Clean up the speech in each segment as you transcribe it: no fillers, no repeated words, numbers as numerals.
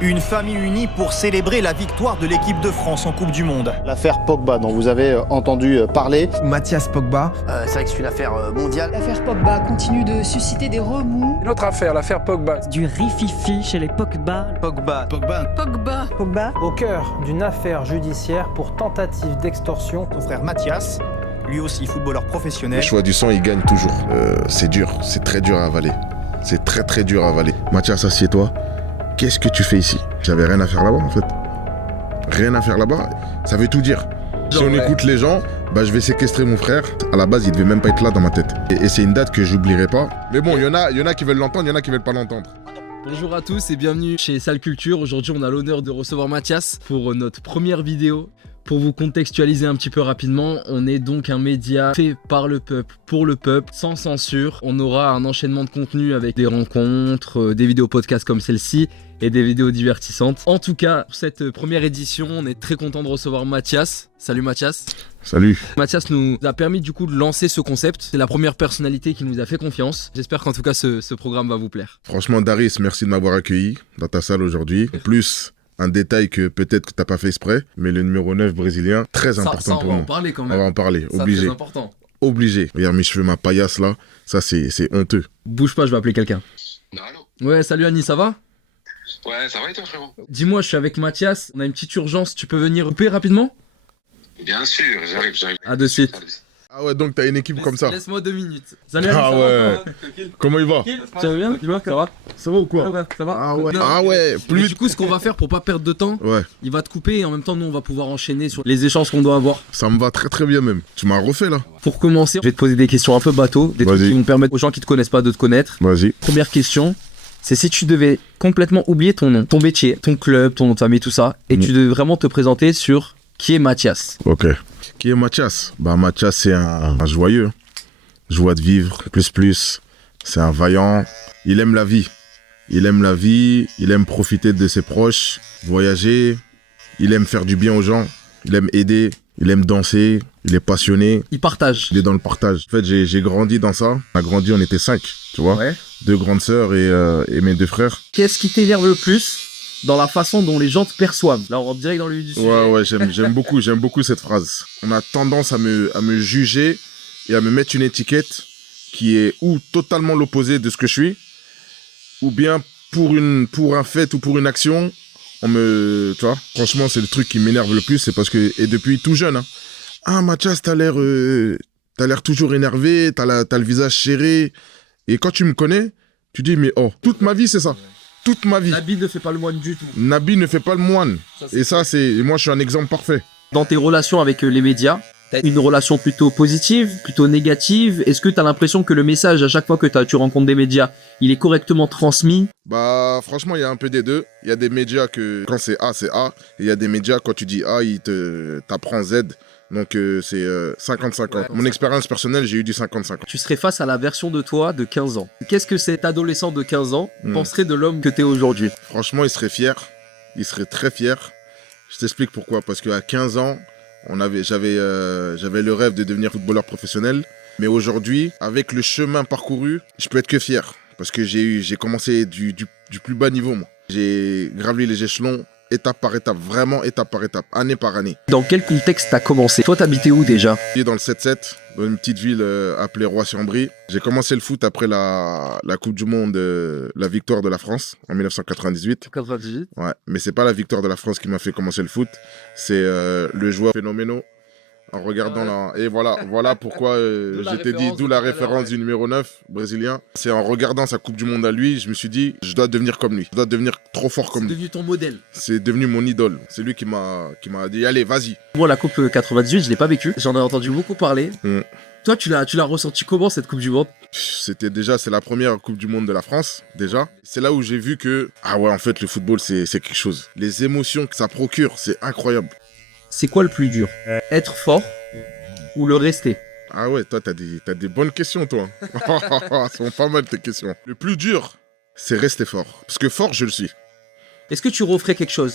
Une famille unie pour célébrer la victoire de l'équipe de France en Coupe du Monde. L'affaire Pogba dont vous avez entendu parler. Mathias Pogba. C'est vrai que c'est une affaire mondiale. L'affaire Pogba continue de susciter des remous. Une autre affaire, l'affaire Pogba. Du rififi chez les Pogba. Pogba. Au cœur d'une affaire judiciaire pour tentative d'extorsion. Son frère Mathias, lui aussi footballeur professionnel. Le choix du sang, il gagne toujours. C'est dur, c'est très dur à avaler. C'est très très dur à avaler. Mathias, assieds-toi. Qu'est-ce que tu fais ici? J'avais rien à faire là-bas en fait. Rien à faire là-bas, ça veut tout dire. Si on écoute les gens, je vais séquestrer mon frère. À la base, il devait même pas être là dans ma tête. Et c'est une date que j'oublierai pas. Mais bon, il y en a qui veulent l'entendre, il y en a qui veulent pas l'entendre. Bonjour à tous et bienvenue chez Sale Culture. Aujourd'hui, on a l'honneur de recevoir Mathias pour notre première vidéo. Pour vous contextualiser un petit peu rapidement, on est donc un média fait par le peuple, pour le peuple, sans censure. On aura un enchaînement de contenu avec des rencontres, des vidéos podcasts comme celle-ci et des vidéos divertissantes. En tout cas, pour cette première édition, on est très content de recevoir Mathias. Salut Mathias. Salut. Mathias nous a permis du coup de lancer ce concept. C'est la première personnalité qui nous a fait confiance. J'espère qu'en tout cas ce programme va vous plaire. Franchement, Daris, merci de m'avoir accueilli dans ta salle aujourd'hui. En plus, un détail que peut-être que t'as pas fait exprès, mais le numéro 9 brésilien, très important pour nous. On va en parler quand même. On va en parler, ça, obligé. C'est important. Obligé. Regarde mes cheveux, ma paillasse là, ça c'est honteux. Bouge pas, je vais appeler quelqu'un. Allô. Ouais, salut Annie, ça va? Ouais, ça va et toi frérot? Dis-moi, je suis avec Mathias, on a une petite urgence, tu peux venir couper rapidement? Bien sûr, j'arrive. À de suite. Ah ouais, donc t'as une équipe comme ça. Laisse-moi 2 minutes. Salut Annie, Ah ça ouais. va? Comment il va? Ça va bien? Dis-moi, ça va? Ça va ou quoi? Ça va? Ah ouais. Non. Ah ouais, Mais plus. du coup, ce qu'on va faire pour pas perdre de temps, Ouais, il va te couper et en même temps, nous, on va pouvoir enchaîner sur les échanges qu'on doit avoir. ça me va très très bien même. Tu m'as refait là. Pour commencer, je vais te poser des questions un peu bateau, des trucs Vas-y. qui vont permettre aux gens qui te connaissent pas de te connaître. Vas-y. Première question, c'est si tu devais complètement oublier ton nom, ton métier, ton club, ton nom de famille, tout ça, et tu devais vraiment te présenter sur qui est Mathias. Ok. Qui est Mathias? Mathias c'est un joyeux. Joie de vivre, plus. C'est un vaillant. Il aime la vie. Il aime profiter de ses proches, voyager. Il aime faire du bien aux gens. Il aime aider. Il aime danser. Il est passionné. Il partage. Il est dans le partage. En fait, j'ai grandi dans ça. On a grandi, on était 5, tu vois. Ouais. 2 grandes sœurs et mes 2 frères. Qu'est-ce qui t'énerve le plus dans la façon dont les gens te perçoivent? Là, on rentre direct dans le vif du sujet. Ouais, j'aime beaucoup cette phrase. On a tendance à me juger et à me mettre une étiquette qui est ou totalement l'opposé de ce que je suis, ou bien pour un fait ou pour une action, tu vois, franchement, c'est le truc qui m'énerve le plus, c'est parce que, et depuis tout jeune, hein, ah, Mathias, t'as l'air toujours énervé, t'as le visage serré, et quand tu me connais, tu dis, mais oh, toute ma vie, c'est ça. Toute ma vie. Nabil ne fait pas le moine du tout. Nabil ne fait pas le moine. Et ça, moi, je suis un exemple parfait. Dans tes relations avec les médias, t'as une relation plutôt positive, plutôt négative? Est-ce que t'as l'impression que le message, à chaque fois que tu rencontres des médias, il est correctement transmis? Franchement, il y a un peu des deux. Il y a des médias que quand c'est A, c'est A. Et il y a des médias, quand tu dis A, t'apprend Z. Donc c'est 50-50. Ouais, Mon expérience personnelle, j'ai eu du 50-50. Tu serais face à la version de toi de 15 ans. Qu'est-ce que cet adolescent de 15 ans penserait de l'homme que t'es aujourd'hui? Franchement, il serait fier. Il serait très fier. Je t'explique pourquoi. Parce qu'à 15 ans, j'avais le rêve de devenir footballeur professionnel. Mais aujourd'hui, avec le chemin parcouru, je peux être que fier. Parce que j'ai commencé du plus bas niveau, moi. J'ai gravi les échelons étape par étape, vraiment étape par étape, année par année. Dans quel contexte t'as commencé? Toi, t'habitais où déjà? J'étais dans le 7-7, dans une petite ville appelée Roissy-en-Brie. J'ai commencé le foot après la Coupe du Monde, la victoire de la France en 1998. 98. Ouais, mais c'est pas la victoire de la France qui m'a fait commencer le foot, c'est le joueur phénoménal. En regardant là, et voilà pourquoi je t'ai dit, d'où la référence du numéro 9 brésilien. C'est en regardant sa Coupe du Monde à lui, je me suis dit, je dois devenir comme lui. Je dois devenir trop fort comme lui. C'est devenu ton modèle. C'est devenu mon idole. C'est lui qui m'a dit, allez, vas-y. Moi, la Coupe 98, je l'ai pas vécue. J'en ai entendu beaucoup parler. Toi, tu l'as ressenti comment, cette Coupe du Monde? C'est la première Coupe du Monde de la France, déjà. C'est là où j'ai vu que, ah ouais, en fait, le football, c'est quelque chose. Les émotions que ça procure, c'est incroyable. C'est quoi le plus dur? Être fort ou le rester? Ah ouais, toi, t'as des bonnes questions, toi. Elles sont pas mal, tes questions. Le plus dur, c'est rester fort. Parce que fort, je le suis. Est-ce que tu referais quelque chose?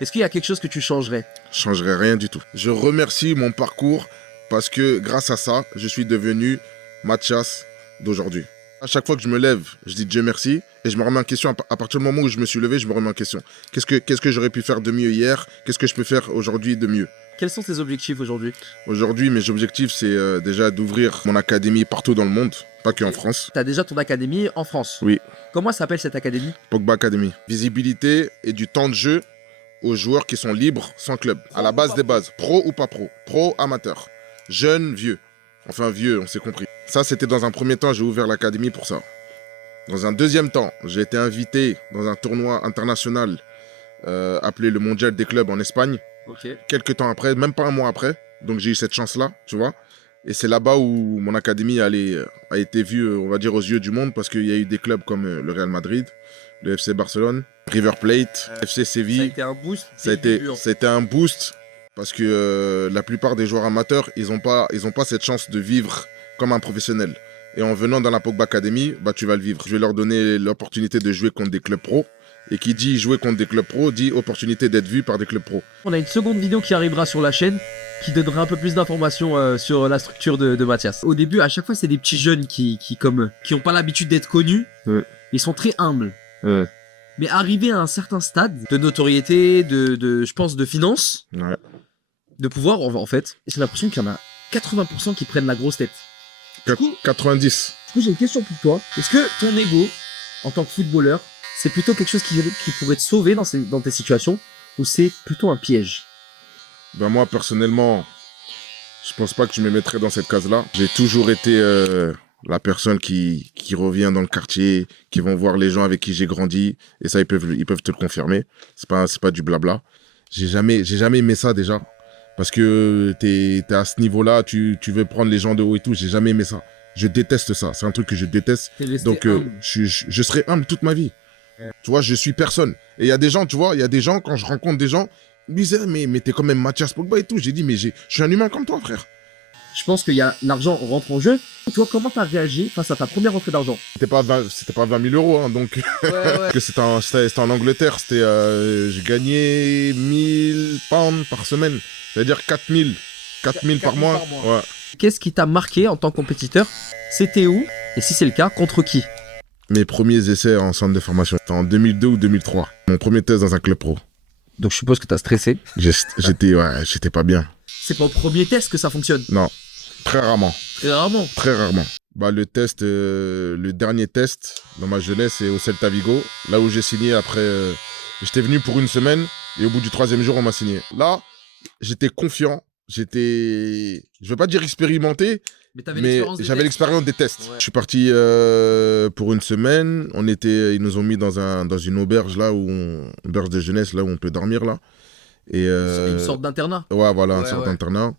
Est-ce qu'il y a quelque chose que tu changerais? Je changerais rien du tout. Je remercie mon parcours parce que grâce à ça, je suis devenu Mathias d'aujourd'hui. À chaque fois que je me lève, je dis Dieu merci et je me remets en question. À partir du moment où je me suis levé, je me remets en question. Qu'est-ce que j'aurais pu faire de mieux hier? Qu'est-ce que je peux faire aujourd'hui de mieux? Quels sont tes objectifs aujourd'hui? Aujourd'hui, mes objectifs, c'est déjà d'ouvrir mon académie partout dans le monde, pas qu'en France. Tu as déjà ton académie en France? Oui. Comment s'appelle cette académie? Pogba Academy. Visibilité et du temps de jeu aux joueurs qui sont libres, sans club. À la base des bases. Pro ou pas pro. Pro, amateur. Jeune, vieux. Enfin vieux, on s'est compris. Ça, c'était dans un premier temps, j'ai ouvert l'académie pour ça. Dans un deuxième temps, j'ai été invité dans un tournoi international appelé le Mondial des clubs en Espagne. Ok. Quelques temps après, même pas un mois après. Donc j'ai eu cette chance-là, tu vois. Et c'est là-bas où mon académie a été vue, on va dire, aux yeux du monde, parce qu'il y a eu des clubs comme le Real Madrid, le FC Barcelone, River Plate, FC Séville. Ça a été un boost. C'était un boost, parce que la plupart des joueurs amateurs, ils ont pas cette chance de vivre comme un professionnel. Et en venant dans la Pogba Academy, bah, tu vas le vivre. Je vais leur donner l'opportunité de jouer contre des clubs pro. Et qui dit jouer contre des clubs pro, dit opportunité d'être vu par des clubs pro. On a une seconde vidéo qui arrivera sur la chaîne, qui donnera un peu plus d'informations sur la structure de Mathias. Au début, à chaque fois, c'est des petits jeunes qui ont pas l'habitude d'être connus. Ouais. Ils sont très humbles. Ouais. Mais arrivé à un certain stade de notoriété, je pense, de finance, Ouais. de pouvoir, en fait, j'ai l'impression qu'il y en a 80% qui prennent la grosse tête. 90. Du coup, j'ai une question pour toi. Est-ce que ton ego, en tant que footballeur, c'est plutôt quelque chose qui pourrait te sauver dans tes situations, ou c'est plutôt un piège? Ben moi, personnellement, je pense pas que je me mettrais dans cette case-là. J'ai toujours été la personne qui revient dans le quartier, qui vont voir les gens avec qui j'ai grandi, et ça, ils peuvent te le confirmer. C'est pas du blabla. J'ai jamais aimé ça déjà, parce que t'es à ce niveau-là, tu veux prendre les gens de haut et tout. J'ai jamais aimé ça. Je déteste ça. C'est un truc que je déteste. Donc, je serai humble toute ma vie. Tu vois, je suis personne. Et il y a des gens, tu vois, quand je rencontre des gens, ils me disent, mais t'es quand même Mathias Pogba et tout. J'ai dit, mais je suis un humain comme toi, frère. Je pense qu'il y a l'argent rentre en jeu. Toi, comment t'as réagi face à ta première rentrée d'argent? C'était pas 20 000 euros, hein, donc. Ouais. C'était en Angleterre. J'ai gagné 1000 pounds par semaine. C'est-à-dire 4000 par mois. Ouais. Qu'est-ce qui t'a marqué en tant que compétiteur? C'était où? Et si c'est le cas, contre qui? Mes premiers essais en centre de formation, c'était en 2002 ou 2003. Mon premier test dans un club pro. Donc je suppose que t'as stressé. J'étais pas bien. C'est pas au premier test que ça fonctionne? Non, très rarement. Très rarement? Très rarement. Bah, le dernier test dans ma jeunesse, c'est au Celta Vigo, là où j'ai signé après. J'étais venu pour une semaine et au bout du 3e jour, on m'a signé. Là, j'étais confiant. Je veux pas dire expérimenté, mais j'avais l'expérience des tests. Ouais. Je suis parti pour une semaine. Ils nous ont mis dans une auberge là auberge de jeunesse là où on peut dormir là. Et une sorte d'internat. Ouais, voilà, une sorte d'internat.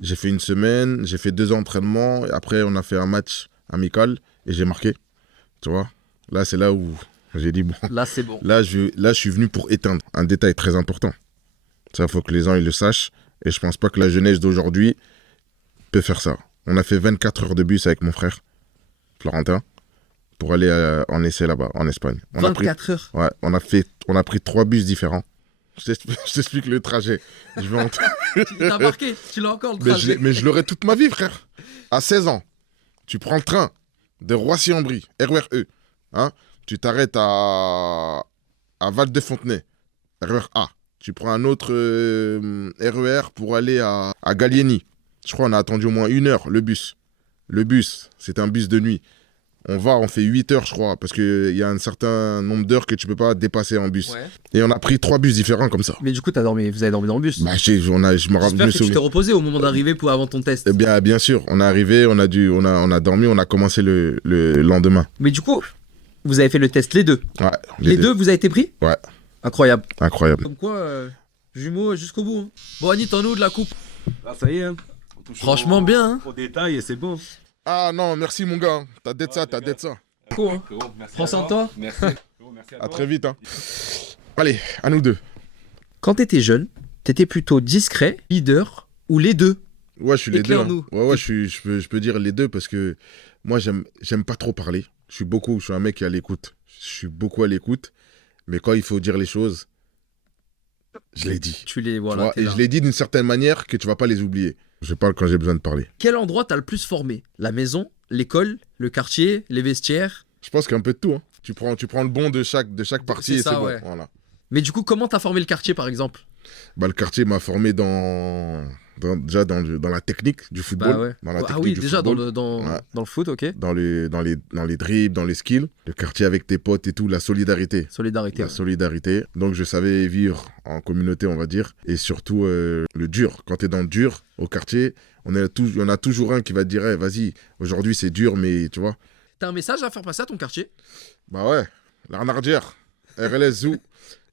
J'ai fait une semaine, j'ai fait 2 entraînements. Et après, on a fait un match amical et j'ai marqué. Tu vois. Là, c'est là où j'ai dit bon. Là, c'est bon. Là, je suis venu pour éteindre. Un détail très important. Ça, faut que les gens ils le sachent. Et je pense pas que la jeunesse d'aujourd'hui peut faire ça. On a fait 24 heures de bus avec mon frère, Florentin, pour aller en essai là-bas, en Espagne. 24 heures? Ouais, on a pris 3 bus différents. Je t'explique le trajet. Tu t'as marqué, tu l'as encore le trajet. Mais je l'aurai toute ma vie, frère. À 16 ans, tu prends le train de Roissy-en-Brie, RER. Hein, tu t'arrêtes à Val-de-Fontenay, RER A. Tu prends un autre RER pour aller à Gallieni. Je crois qu'on a attendu au moins 1 heure, le bus. Le bus, c'est un bus de nuit. On fait 8 heures, je crois, parce qu'il y a un certain nombre d'heures que tu peux pas dépasser en bus. Ouais. Et on a pris 3 bus différents comme ça. Mais du coup, vous avez dormi dans le bus? Bah, j'espère que tu t'es reposé au moment d'arriver avant ton test. Eh bien sûr, on est arrivé, on a dormi, on a commencé le lendemain. Mais du coup, vous avez fait le test les deux? Ouais. Les deux, vous avez été pris? Ouais. Incroyable. Incroyable. Comme quoi, jumeaux jusqu'au bout. Hein. Bon, Annie, t'en es où de la coupe? Ah, ça y est, hein. Franchement bien, hein. Au détail et c'est bon. Ah non, merci mon gars. T'as d'être ça. Cool, hein. Prends soin de toi. Merci. À très vite, hein. Allez, à nous deux. Quand t'étais jeune, t'étais plutôt discret, leader ou les deux? Ouais, je suis les deux. Hein. Ouais, je peux dire les deux parce que moi, j'aime pas trop parler. Je suis un mec qui est à l'écoute. Je suis beaucoup à l'écoute. Mais quand il faut dire les choses, je l'ai dit. Voilà. Et je l'ai dit d'une certaine manière que tu vas pas les oublier. Je parle quand j'ai besoin de parler. Quel endroit t'as le plus formé? La maison, l'école, le quartier, les vestiaires. Je pense qu'un peu de tout. Hein. Tu prends le bon de chaque partie et ça, c'est bon. ouais. Voilà. Mais du coup, comment t'as formé le quartier, par exemple? Bah, le quartier m'a formé déjà dans la technique du football. Bah ouais. Dans la Ah technique oui, du déjà football. dans le foot, ok. Dans les dribbles, dans les skills. Le quartier avec tes potes et tout, la solidarité. Solidarité. La solidarité. Donc je savais vivre en communauté, on va dire. Et surtout le dur. Quand tu es dans le dur, au quartier, on a toujours un qui va te dire hey, vas-y, aujourd'hui c'est dur, mais tu vois. T'as un message à faire passer à ton quartier? Bah ouais, l'Arnardière, RLS Zoo.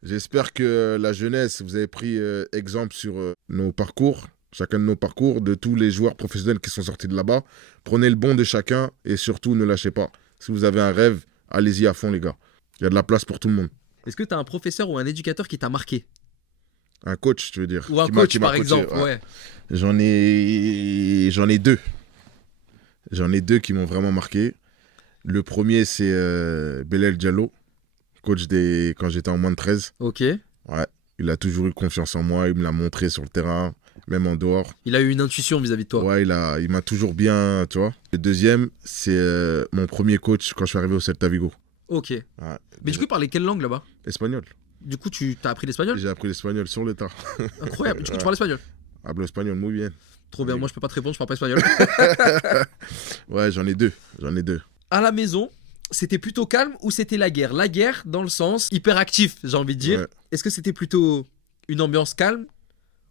J'espère que la jeunesse, vous avez pris exemple sur nos parcours, chacun de nos parcours, de tous les joueurs professionnels qui sont sortis de là-bas. Prenez le bon de chacun et surtout ne lâchez pas. Si vous avez un rêve, allez-y à fond les gars. Il y a de la place pour tout le monde. Est-ce que t'as un professeur ou un éducateur qui t'a marqué? Un coach, tu veux dire? Ou un qui m'a coach par coaché, exemple, ouais. J'en ai deux. J'en ai deux qui m'ont vraiment marqué. Le premier, c'est Belel Diallo, coach quand j'étais en moins de 13. Ok. Ouais, il a toujours eu confiance en moi, il me l'a montré sur le terrain, même en dehors. Il a eu une intuition vis-à-vis de toi. Ouais, il m'a toujours bien, tu vois. Le deuxième, c'est mon premier coach quand je suis arrivé au Celta Vigo. Ok. Ouais, Mais du coup, il parlait quelle langue là-bas? Espagnol. Du coup, t'as appris l'espagnol? J'ai appris l'espagnol sur le tas. Incroyable. Du coup, tu parles espagnol? Hablo espagnol muy bien. Trop bien. Oui. Moi, je peux pas te répondre, je parle pas espagnol. Ouais, j'en ai deux. À la maison, c'était plutôt calme ou c'était la guerre? La guerre dans le sens hyper actif, j'ai envie de dire. Ouais. Est-ce que c'était plutôt une ambiance calme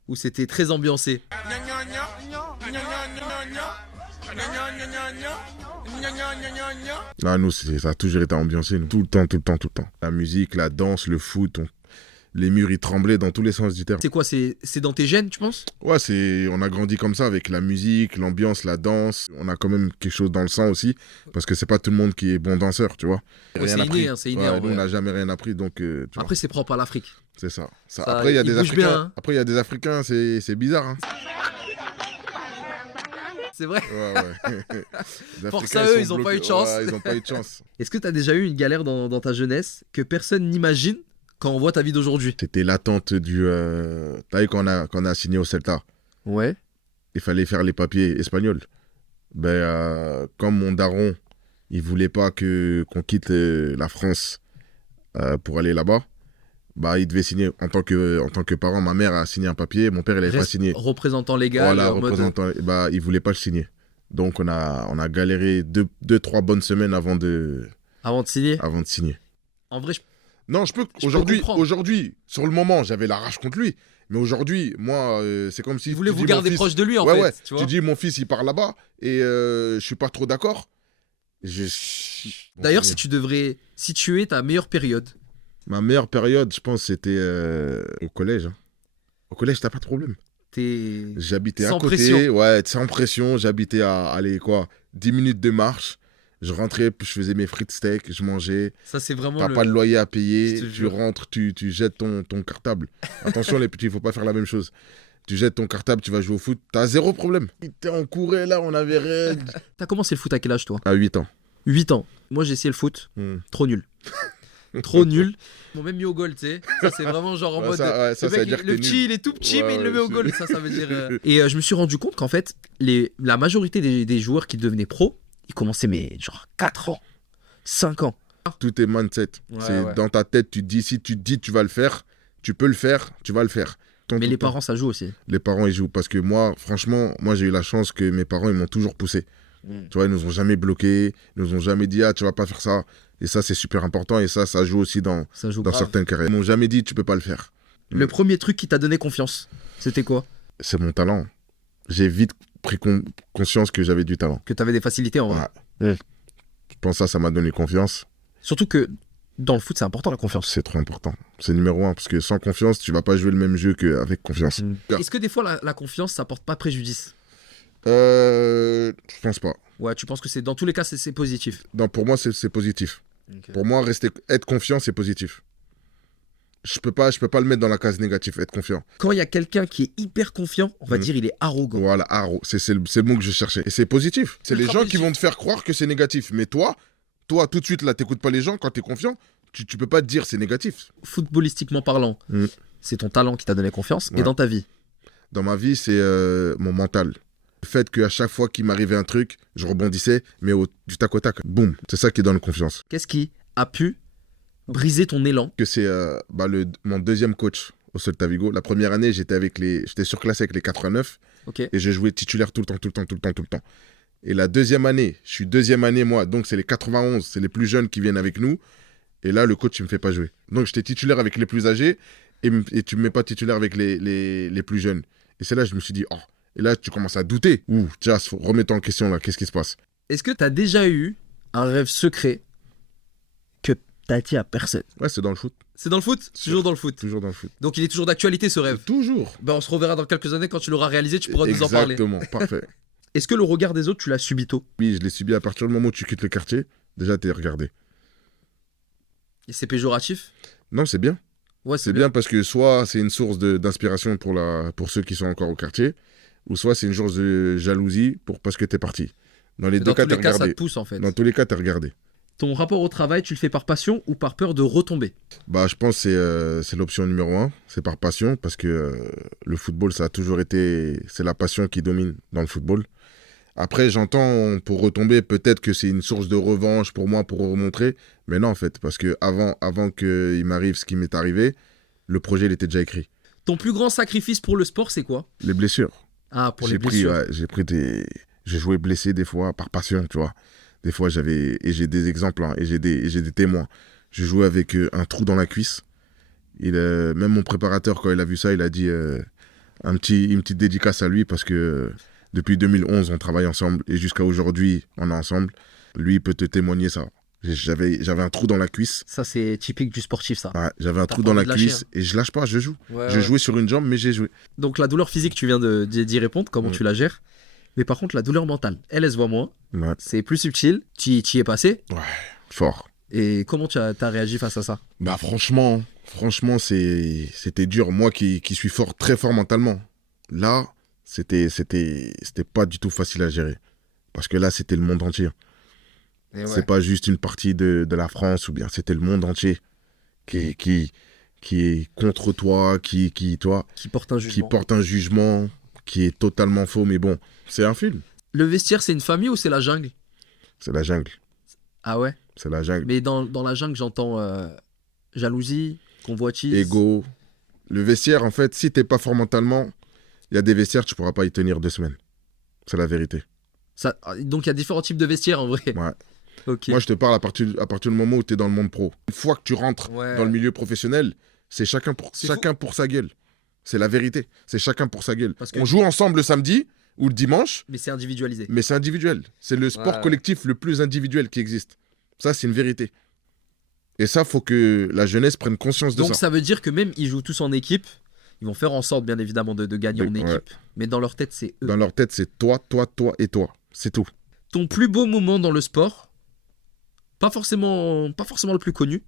ou c'était très ambiancé? Ah, nous, ça a toujours été ambiancé, nous. Tout le temps. La musique, la danse, le foot, les murs, ils tremblaient dans tous les sens du terme. C'est quoi? C'est dans tes gènes, tu penses? Ouais, on a grandi comme ça avec la musique, l'ambiance, la danse. On a quand même quelque chose dans le sang aussi, parce que c'est pas tout le monde qui est bon danseur, tu vois. Ouais, Rien c'est appris. inné, hein, c'est inné, Ouais, en nous, vrai. on n'a jamais rien appris, donc tu vois, Après, c'est propre à l'Afrique. c'est ça. Ça, Après, il y a ils des bougent Africains. bien, hein. Après, il y a des Africains, c'est bizarre. Hein. C'est vrai? Ouais. Les Force Africains, à eux, sont ils ont pas bloqués. eu de chance. Ouais, ils ont pas eu de chance. Est-ce que t'as déjà eu une galère dans ta jeunesse que personne n'imagine quand on voit ta vie d'aujourd'hui? C'était l'attente du... T'as vu quand on a signé au Celta, Ouais. il fallait faire les papiers espagnols. Comme mon daron, il voulait pas qu'on quitte la France pour aller là-bas, il devait signer en tant que parent. Ma mère a signé un papier, mon père il n'avait pas signé. Représentant légal. Voilà, en mode... représentant, il voulait pas le signer. Donc on a galéré 2-3 bonnes semaines avant de signer. En vrai, Non, je peux. Aujourd'hui, sur le moment, j'avais la rage contre lui. Mais aujourd'hui, moi, c'est comme si... il voulait tu vous dis, mon garder fils- proche de lui, en Ouais, fait. ouais. Tu vois. Tu dis, mon fils, il part là-bas et je suis pas trop d'accord. D'ailleurs, si tu devrais situer ta meilleure période. Ma meilleure période, je pense, c'était au collège. Hein. Au collège, t'as pas de problème. J'habitais à sans côté. pression. Ouais, sans pression. J'habitais à 10 minutes de marche. Je rentrais, puis je faisais mes frites steak, je mangeais. Ça, c'est vraiment T'as pas de loyer à Je payer. te Tu jure. rentres, tu jettes ton cartable. Attention, les petits, il faut pas faire la même chose. Tu jettes ton cartable, tu vas jouer au foot. T'as zéro problème. Putain, on courait là, on avait rien. T'as commencé le foot à quel âge, toi? À 8 ans. 8 ans. Moi, j'ai essayé le foot. Trop nul. Trop nul. Ils m'ont même mis au goal, tu sais. Ça, c'est vraiment genre en Ouais, mode. ça, le veut mec, dire que le t'es petit, nul. il est tout petit, Ouais, mais il le ouais, met au c'est- goal. Ça veut dire. Et je me suis rendu compte qu'en fait, la majorité des joueurs qui devenaient pro, ils commençaient, mais genre 4 ans, 5 ans. Tout est mindset. Ouais, C'est ouais. dans ta tête, tu te dis, si tu te dis tu vas le faire, tu peux le faire, tu vas le faire. Mais les parents, ça joue aussi. Les parents, ils jouent. Parce que moi, franchement, j'ai eu la chance que mes parents, ils m'ont toujours poussé. Tu vois, ils nous ont jamais bloqués, ils nous ont jamais dit, ah, tu vas pas faire ça. Et ça, c'est super important. Et ça joue aussi dans grave. certaines carrières. Ils m'ont jamais dit, tu peux pas le faire. Le premier truc qui t'a donné confiance, c'était quoi? C'est mon talent. J'ai vite pris conscience que j'avais du talent. Que t'avais des facilités en vrai. Ouais. Je pense que ça m'a donné confiance. Surtout que dans le foot, c'est important la confiance. C'est trop important. C'est numéro 1. Parce que sans confiance, tu vas pas jouer le même jeu qu'avec confiance. Est-ce que des fois, la confiance, ça porte pas préjudice? Je pense pas. Ouais, tu penses que c'est dans tous les cas, c'est positif? Non, pour moi, c'est positif. Pour moi, être confiant, c'est positif. Je peux pas le mettre dans la case négative, être confiant. Quand il y a quelqu'un qui est hyper confiant, on va dire il est arrogant. Voilà, c'est le mot que je cherchais. Et c'est positif. C'est les Ultra gens positif. qui vont te faire croire que c'est négatif. Mais toi, tout de suite, là, t'écoutes pas les gens. Quand t'es confiant, tu peux pas te dire c'est négatif. Footballistiquement parlant, c'est ton talent qui t'a donné confiance. Et Ouais. dans ta vie? Dans ma vie, c'est mon mental. Le fait qu'à chaque fois qu'il m'arrivait un truc, je rebondissais, mais du tac au tac. Boum, c'est ça qui donne confiance. Qu'est-ce qui a pu briser ton élan? Que c'est mon deuxième coach au Celta Vigo. La première année, j'étais surclassé avec les 89 Ok. et j'ai joué titulaire tout le temps. Et la deuxième année, je suis deuxième année moi, donc c'est les 91, c'est les plus jeunes qui viennent avec nous. Et là, le coach, il me fait pas jouer. Donc j'étais titulaire avec les plus âgés et tu me mets pas titulaire avec les plus jeunes. Et c'est là que je me suis dit, oh. Et là, tu commences à douter. Ouh, tiens, remets-toi en question là, qu'est-ce qui se passe? Est-ce que tu as déjà eu un rêve secret que t'as dit à personne? Ouais, c'est dans le foot. C'est dans le foot? Toujours dans le foot. Toujours dans le foot. Donc il est toujours d'actualité ce rêve? Toujours. Ben, on se reverra dans quelques années quand tu l'auras réalisé, tu pourras nous en parler. Exactement, parfait. Est-ce que le regard des autres, tu l'as subi tôt? Oui, je l'ai subi à partir du moment où tu quittes le quartier. Déjà, t'es regardé. Et c'est péjoratif? Non, c'est bien. Ouais, C'est bien parce que soit c'est une source d'inspiration pour ceux qui sont encore au quartier, ou soit c'est une source de jalousie parce que t'es parti. Dans les deux cas, tous les t'es cas, ça regardé. te pousse en fait. Dans tous les cas, t'es regardé. Ton rapport au travail, tu le fais par passion ou par peur de retomber? Bah, je pense que c'est l'option numéro 1. C'est par passion parce que le football, ça a toujours été... C'est la passion qui domine dans le football. Après, j'entends pour retomber, peut-être que c'est une source de revanche pour moi, pour remontrer. Mais non, en fait, parce que avant qu'il m'arrive ce qui m'est arrivé, le projet, il était déjà écrit. Ton plus grand sacrifice pour le sport, c'est quoi? Les blessures. Ah, pour les blessures. J'ai joué blessé des fois par passion, tu vois. Des fois, et j'ai des exemples, hein, et j'ai des témoins. Je jouais avec un trou dans la cuisse. Même mon préparateur, quand il a vu ça, il a dit une petite dédicace à lui parce que depuis 2011, on travaille ensemble et jusqu'à aujourd'hui, on est ensemble. Lui, il peut te témoigner ça. J'avais un trou dans la cuisse. Ça, c'est typique du sportif, ça. Ouais, j'avais un trou dans la cuisse et je lâche pas, je joue. Ouais, je jouais sur une jambe, mais j'ai joué. Donc, la douleur physique, tu viens d'y répondre, comment tu la gères. Mais par contre, la douleur mentale, elle se voit moins. Ouais. C'est plus subtil. Tu y es passé. Ouais, fort. Et comment tu as réagi face à ça? Bah franchement, c'était dur. Moi qui suis fort, très fort mentalement. Là, c'était pas du tout facile à gérer. Parce que là, c'était le monde entier. Et ouais. C'est pas juste une partie de la France ou bien c'était le monde entier qui est contre toi, qui porte un jugement. Qui porte un jugement qui est totalement faux. Mais bon, c'est un film. Le vestiaire, c'est une famille ou c'est la jungle? C'est la jungle. Ah ouais? C'est la jungle. Mais dans la jungle, j'entends jalousie, convoitise. Ego. Le vestiaire, en fait, si t'es pas fort mentalement, il y a des vestiaires, tu pourras pas y tenir 2 semaines. C'est la vérité. Donc il y a différents types de vestiaires en vrai. Ouais. Okay. Moi, je te parle à partir du moment où tu es dans le monde pro. Une fois que tu rentres dans le milieu professionnel, c'est chacun pour sa gueule. C'est la vérité. C'est chacun pour sa gueule. On joue ensemble le samedi ou le dimanche. Mais c'est individualisé. Mais c'est individuel. C'est le sport collectif le plus individuel qui existe. Ça, c'est une vérité. Et ça, faut que la jeunesse prenne conscience de ça. Donc ça veut dire que même ils jouent tous en équipe, ils vont faire en sorte, bien évidemment, de gagner en équipe. Ouais. Mais dans leur tête, c'est eux. Dans leur tête, c'est toi, toi, toi et toi. C'est tout. Ton plus beau moment dans le sport, pas forcément le plus connu,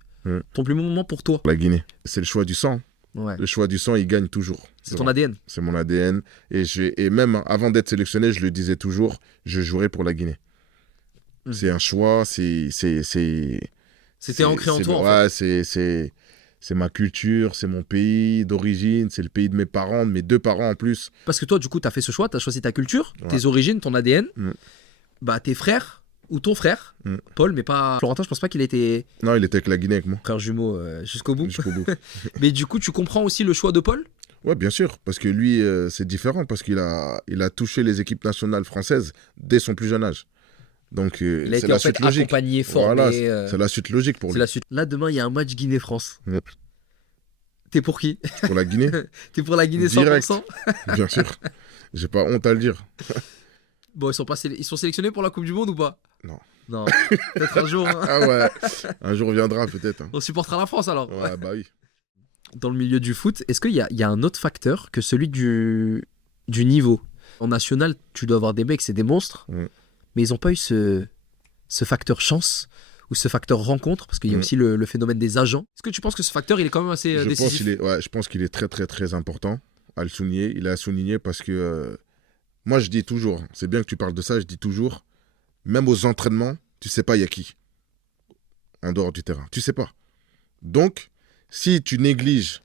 ton plus beau moment pour toi? La Guinée. C'est le choix du sang. Ouais. Le choix du sang, il gagne toujours. C'est ton ADN. C'est mon ADN. Et même avant d'être sélectionné, je le disais toujours, je jouerai pour la Guinée. C'est un choix, c'était ancré en toi. Ouais, c'est ma culture, c'est mon pays d'origine, c'est le pays de mes parents, de mes 2 parents en plus. Parce que toi, du coup, tu as fait ce choix, tu as choisi ta culture, tes origines, ton ADN. Bah, tes frères, ou ton frère, Paul, mais pas Florentin, je pense pas qu'il était... Non, il était avec la Guinée avec moi. Frère jumeau jusqu'au bout. Jusqu'au bout. Mais du coup, tu comprends aussi le choix de Paul? Ouais, bien sûr, parce que lui, c'est différent, parce qu'il a touché les équipes nationales françaises dès son plus jeune âge. Donc, il a été en fait accompagné, formé. Voilà, c'est la suite logique pour lui. Là, demain, il y a un match Guinée-France. T'es pour qui? Pour la Guinée. T'es pour la Guinée 100%? Direct. Bien sûr. J'ai pas honte à le dire. Bon, ils sont sélectionnés pour la Coupe du Monde ou pas? Non. Peut-être un jour. Hein. Ah ouais. Un jour viendra peut-être. On supportera la France alors. Ouais, bah oui. Dans le milieu du foot, est-ce qu'il y a un autre facteur que celui du niveau? En national, tu dois avoir des mecs, c'est des monstres. Mais ils n'ont pas eu ce facteur chance ou ce facteur rencontre, parce qu'il y a aussi le phénomène des agents. Est-ce que tu penses que ce facteur, il est quand même assez décisif? Je pense qu'il est très, très, très important à le souligner. Il est à souligner parce que moi, je dis toujours, c'est bien que tu parles de ça, je dis toujours, même aux entraînements, tu sais pas il y a qui en dehors du terrain. Tu sais pas. Donc, si tu négliges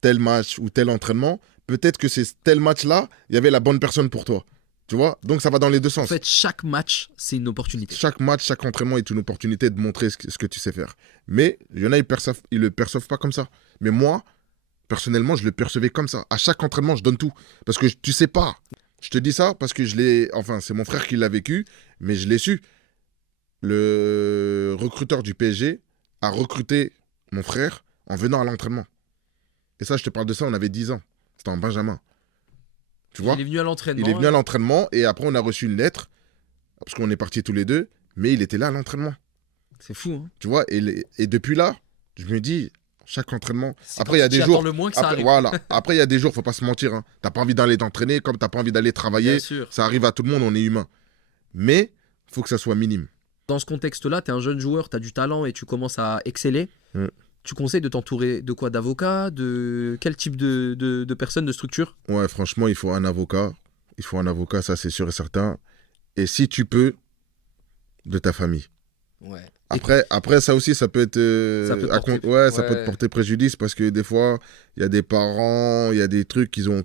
tel match ou tel entraînement, peut-être que c'est tel match-là, il y avait la bonne personne pour toi. Tu vois? Donc ça va dans les deux sens. En fait, chaque match, c'est une opportunité. Chaque match, chaque entraînement est une opportunité de montrer ce que tu sais faire. Mais il y en a, ils le perçoivent pas comme ça. Mais moi, personnellement, je le percevais comme ça. À chaque entraînement, je donne tout. Parce que tu sais pas. Je te dis ça parce que c'est mon frère qui l'a vécu, mais je l'ai su. Le recruteur du PSG a recruté mon frère en venant à l'entraînement. Et ça, je te parle de ça, on avait 10 ans. C'était en Benjamin. Tu vois? Il est venu à l'entraînement. Il est venu à l'entraînement et après, on a reçu une lettre, parce qu'on est partis tous les deux, mais il était là à l'entraînement. C'est fou, hein? Tu vois? Et depuis là, je me dis, chaque entraînement... C'est Après, il y a des jours... le moins que ça arrive. Voilà. Après, il y a des jours, faut pas se mentir. Hein. T'as pas envie d'aller t'entraîner, comme t'as pas envie d'aller travailler. Bien sûr. Ça arrive à tout le monde, on est humain. Mais, faut que ça soit minime. Dans ce contexte-là, tu es un jeune joueur, tu as du talent et tu commences à exceller. Tu conseilles de t'entourer de quoi? D'avocats? De quel type de personnes, de structure? Ouais, franchement, il faut un avocat. Il faut un avocat, ça c'est sûr et certain. Et si tu peux, de ta famille. Ouais. Après, ça aussi, ça peut être... ça peut ça peut te porter préjudice parce que des fois, il y a des parents, il y a des trucs ils ont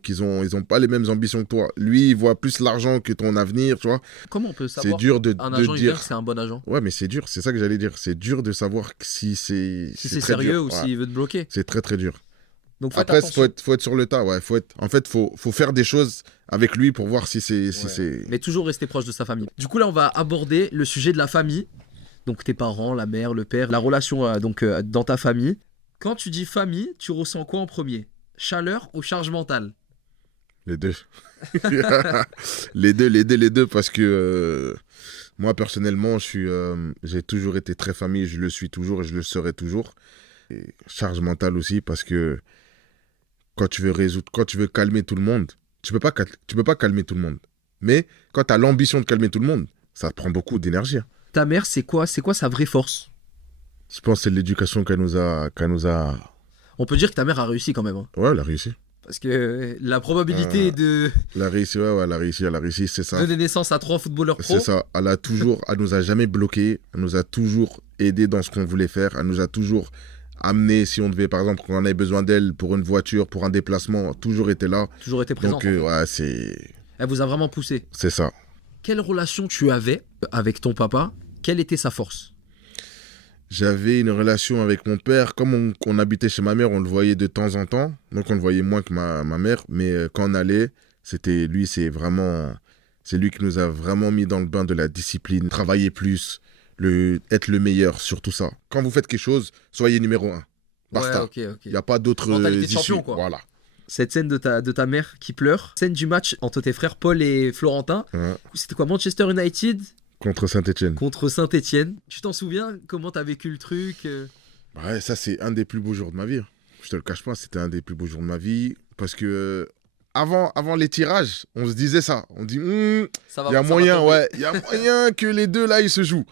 pas les mêmes ambitions que toi. Lui, il voit plus l'argent que ton avenir, tu vois. Comment on peut savoir c'est dur de un agent dire que c'est un bon agent? Ouais, mais c'est dur, c'est ça que j'allais dire. C'est dur de savoir si c'est sérieux dur. ou s'il veut te bloquer. C'est très très dur. Donc après, faut être sur le tas. Ouais. Faut faire des choses avec lui pour voir si c'est... Mais toujours rester proche de sa famille. Du coup, là, on va aborder le sujet de la famille. Donc tes parents, la mère, le père, la relation dans ta famille. Quand tu dis famille, tu ressens quoi en premier? Chaleur ou charge mentale? Les deux. les deux, parce que moi, personnellement, j'ai toujours été très famille, je le suis toujours et je le serai toujours. Et charge mentale aussi, parce que quand tu veux calmer tout le monde, tu peux pas calmer tout le monde. Mais quand tu as l'ambition de calmer tout le monde, ça prend beaucoup d'énergie. Ta mère, c'est quoi sa vraie force? Je pense que c'est l'éducation qu'elle nous a... On peut dire que ta mère a réussi quand même. Hein. Ouais, elle a réussi. Parce que la probabilité de... Elle a réussi, c'est ça. Donner naissance à 3 footballeurs pro. C'est ça. Elle nous a jamais bloqués. Elle nous a toujours aidés dans ce qu'on voulait faire. Elle nous a toujours amenés, si on devait, par exemple, quand on avait besoin d'elle pour une voiture, pour un déplacement, toujours été là. Toujours été présente. Donc, ouais, c'est... Elle vous a vraiment poussé. C'est ça. Quelle relation tu avais avec ton papa? Quelle était sa force? J'avais une relation avec mon père. Comme on habitait chez ma mère, on le voyait de temps en temps. Donc on le voyait moins que ma mère. Mais quand on allait, c'était lui, c'est lui qui nous a vraiment mis dans le bain de la discipline. Travailler plus, être le meilleur sur tout ça. Quand vous faites quelque chose, soyez numéro 1. Basta. Ouais, ok. Il n'y a pas d'autres mentalité de issues. champion, quoi. Voilà. Cette scène de ta mère qui pleure, scène du match entre tes frères Paul et Florentin. Ouais. C'était quoi, Manchester United contre Saint-Etienne. Contre Saint-Etienne. Tu t'en souviens comment t'as vécu le truc? Ouais, ça c'est un des plus beaux jours de ma vie. Je te le cache pas, c'était un des plus beaux jours de ma vie parce que avant les tirages, on se disait ça. On dit il y a moyen que les deux là ils se jouent.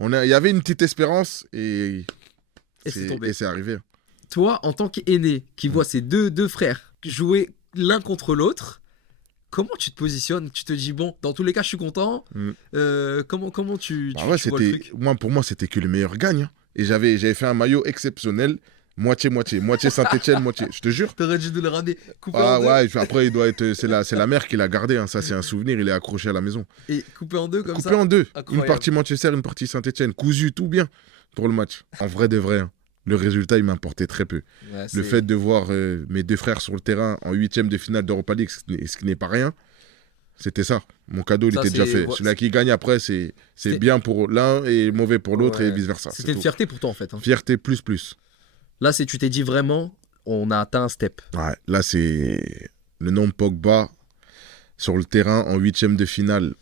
Il y avait une petite espérance et c'est arrivé. Toi, en tant qu'aîné, qui voit ses deux frères jouer l'un contre l'autre, comment tu te positionnes? Tu te dis, bon, dans tous les cas, je suis content. Comment tu vois le truc? Pour moi, c'était que le meilleur gagne. Hein. Et j'avais fait un maillot exceptionnel, moitié-moitié. Moitié Saint-Etienne, moitié. Je te jure. T'aurais dû le ramener. Coupé en deux. Ouais, après, il doit être. C'est la mère qui l'a gardé. Hein. Ça, c'est un souvenir. Il est accroché à la maison. Et coupé en deux comme ça? Coupé en deux. Incroyable. Une partie Manchester, une partie Saint-Etienne. Cousu, tout bien pour le match. En vrai de vrai. Hein. Le résultat, il m'importait très peu. Ouais, le fait de voir mes deux frères sur le terrain en 8e de finale d'Europa League, ce qui n'est pas rien, c'était ça. Mon cadeau, il était déjà fait. Celui-là qui gagne après, c'est bien pour l'un et mauvais pour l'autre et vice-versa. C'était une fierté pour toi, en fait. Hein. Fierté plus. Là, tu t'es dit vraiment, on a atteint un step. Ouais, là, c'est le nom Pogba sur le terrain en 8e de finale